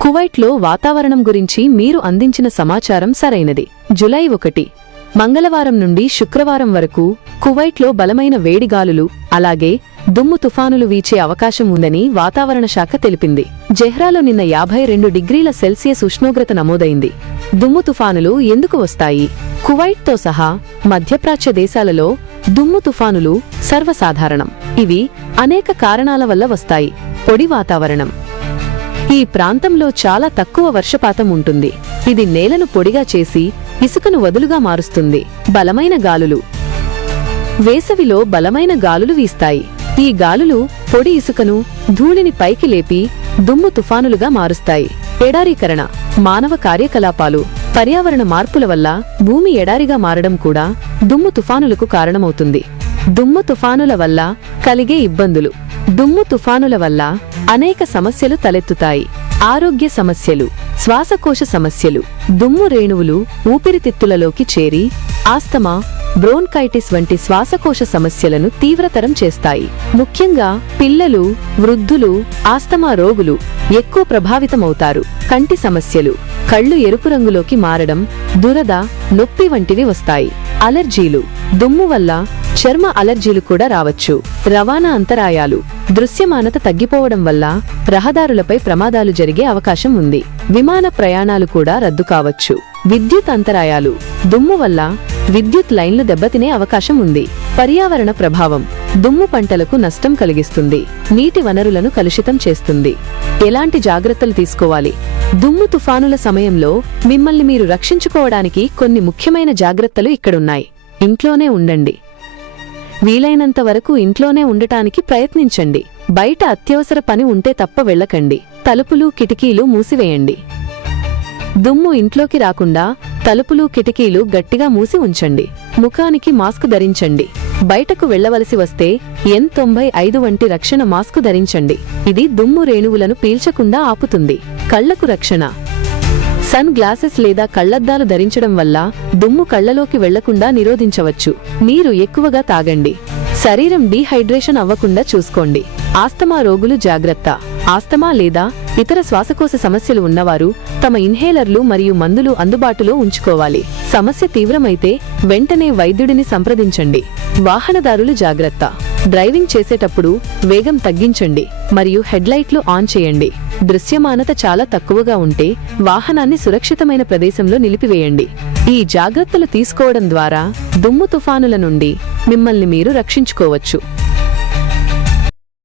కువైట్లో వాతావరణం గురించి మీరు అందించిన సమాచారం సరైనది. జులై ఒకటి. మంగళవారం నుండి శుక్రవారం వరకు కువైట్లో బలమైన వేడిగాలులు అలాగే దుమ్ము తుఫానులు వీచే అవకాశం ఉందని వాతావరణ శాఖ తెలిపింది. జెహ్రాలో నిన్న యాభై రెండు డిగ్రీల సెల్సియస్ ఉష్ణోగ్రత నమోదైంది. దుమ్ము తుఫానులు ఎందుకు వస్తాయి? కువైట్తో సహా మధ్యప్రాచ్య దేశాలలో దుమ్ము తుఫానులు సర్వసాధారణం. ఇవి అనేక కారణాల వల్ల వస్తాయి. పొడి వాతావరణం. ఈ ప్రాంతంలో చాలా తక్కువ వర్షపాతం ఉంటుంది. ఇది నేలను పొడిగా చేసి ఇసుకను వదులుగా మారుస్తుంది. బలమైన గాలులు. వేసవిలో బలమైన గాలులు వీస్తాయి. ఈ గాలులు పొడి ఇసుకను ధూళిని పైకి లేపి దుమ్ము తుఫానులుగా మారుస్తాయి. ఎడారీకరణ మానవ కార్యకలాపాలు పర్యావరణ మార్పుల వల్ల భూమి ఎడారిగా మారడం కూడా దుమ్ము తుఫానులకు కారణమవుతుంది. దుమ్ము తుఫానుల వల్ల కలిగే ఇబ్బందులు. దుమ్ము తుఫానుల వల్ల అనేక సమస్యలు తలెత్తుతాయి. ఆరోగ్య సమస్యలు శ్వాసకోశ సమస్యలు దుమ్ము రేణువులు ఊపిరితిత్తులలోకి చేరి ఆస్తమా బ్రోన్కైటిస్ వంటి శ్వాసకోశ సమస్యలను తీవ్రతరం చేస్తాయి. ముఖ్యంగా పిల్లలు వృద్ధులు ఆస్తమా రోగులు ఎక్కువ ప్రభావితమవుతారు. కంటి సమస్యలు కళ్ళు ఎరుపు రంగులోకి మారడం దురద నొప్పి వంటివి వస్తాయి. అలర్జీలు దుమ్ము వల్ల చర్మ అలర్జీలు కూడా రావచ్చు. రవాణా అంతరాయాలు దృశ్యమానత తగ్గిపోవడం వల్ల రహదారులపై ప్రమాదాలు జరిగే అవకాశం ఉంది. విమాన ప్రయాణాలు కూడా రద్దు కావచ్చు. విద్యుత్ అంతరాయాలు దుమ్ము వల్ల విద్యుత్ లైన్లు దెబ్బతినే అవకాశం ఉంది. పర్యావరణ ప్రభావం దుమ్ము పంటలకు నష్టం కలిగిస్తుంది. నీటి వనరులను కలుషితం చేస్తుంది. ఎలాంటి జాగ్రత్తలు తీసుకోవాలి? దుమ్ము తుఫానుల సమయంలో మిమ్మల్ని మీరు రక్షించుకోవడానికి కొన్ని ముఖ్యమైన జాగ్రత్తలు ఇక్కడున్నాయి. ఇంట్లోనే ఉండండి. వీలైనంత వరకు ఇంట్లోనే ఉండటానికి ప్రయత్నించండి. బయట అత్యవసర పని ఉంటే తప్ప వెళ్ళకండి. తలుపులు కిటికీలు మూసివేయండి. దుమ్ము ఇంట్లోకి రాకుండా తలుపులు కిటికీలు గట్టిగా మూసి ఉంచండి. ముఖానికి మాస్క్ ధరించండి. బయటకు వెళ్ళవలసి వస్తే ఎన్ తొంభై ఐదు వంటి రక్షణ మాస్క్ ధరించండి. ఇది దుమ్ము రేణువులను పీల్చకుండా ఆపుతుంది. కళ్ళకు రక్షణ. సన్ గ్లాసెస్ లేదా కళ్ళద్దాలు ధరించడం వల్ల దుమ్ము కళ్ళలోకి వెళ్ళకుండా నిరోధించవచ్చు. నీరు ఎక్కువగా తాగండి. శరీరం డీహైడ్రేషన్ అవ్వకుండా చూసుకోండి. ఆస్తమా రోగులు జాగ్రత్త. ఆస్తమా లేదా ఇతర శ్వాసకోశ సమస్యలు ఉన్నవారు తమ ఇన్హేలర్లు మరియు మందులు అందుబాటులో ఉంచుకోవాలి. సమస్య తీవ్రమైతే వెంటనే వైద్యుడిని సంప్రదించండి. వాహనదారులు జాగ్రత్త. డ్రైవింగ్ చేసేటప్పుడు వేగం తగ్గించండి మరియు హెడ్లైట్లు ఆన్ చేయండి. దృశ్యమానత చాలా తక్కువగా ఉంటే వాహనాన్ని సురక్షితమైన ప్రదేశంలో నిలిపివేయండి. ఈ జాగ్రత్తలు తీసుకోవడం ద్వారా దుమ్ము తుఫానుల నుండి మిమ్మల్ని మీరు రక్షించుకోవచ్చు.